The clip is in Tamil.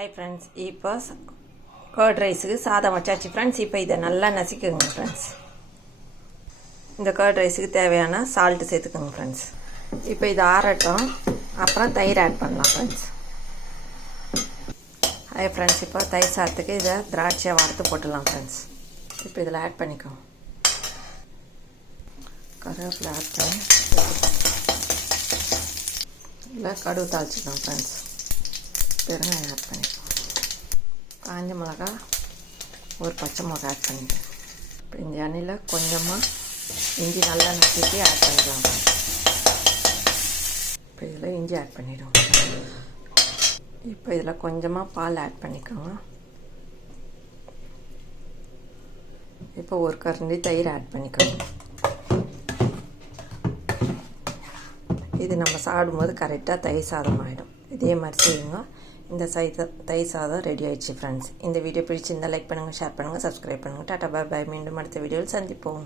ஹாய் ஃப்ரெண்ட்ஸ், இப்போ கர்ட் ரைஸுக்கு சாதம் வச்சாச்சு ஃப்ரெண்ட்ஸ். இப்போ இதை நல்லா நசிக்குங்க ஃப்ரெண்ட்ஸ். இந்த கர்ட் ரைஸுக்கு தேவையான சால்ட்டு சேர்த்துக்கோங்க ஃப்ரெண்ட்ஸ். இப்போ இது ஆறட்டும், அப்புறம் தயிர் ஆட் பண்ணலாம் ஃப்ரெண்ட்ஸ். ஹாய் ஃப்ரெண்ட்ஸ், இப்போ தயிர் சாதத்துக்கு இதை திராட்சையை வறுத்து போட்டுடலாம் ஃப்ரெண்ட்ஸ். இப்போ இதில் ஆட் பண்ணிக்கோங்க. கருவேப்பிலை ஆட் பண்ணி இல்லை கடுகு தாளிச்சிக்கலாம் ஃப்ரெண்ட்ஸ். பெருங்காயம் ஆட் பண்ணிக்கலாம். காஞ்ச மிளகா ஒரு பச்சை மிளகா ஆட் பண்ணிக்கலாம். இப்போ இந்த எண்ணெயில் கொஞ்சமாக இஞ்சி நல்லா நசுக்கி ஆட் பண்ணிக்கலாம். இப்போ இதில் இஞ்சி ஆட் பண்ணிவிடும். இப்போ இதில் கொஞ்சமாக பால் ஆட் பண்ணிக்கோங்க. இப்போ ஒரு கரண்டி தயிர் ஆட் பண்ணிக்கோங்க. இது நம்ம சாப்பிடும்போது கரெக்டாக தயிர் சாதம் ஆகிடும். இதே மாதிரி செய்யுங்க. இந்த தயிர் சாதம் ரெடி ஆயிடுச்சு ஃப்ரெண்ட்ஸ். இந்த வீடியோ பிடிச்சிருந்தால் லைக் பண்ணுங்கள், ஷேர் பண்ணுங்கள், சப்ஸ்கிரைப் பண்ணுங்கள். டாடா பாய் பாய். மீண்டும் அடுத்த வீடியோவில் சந்திப்போம்.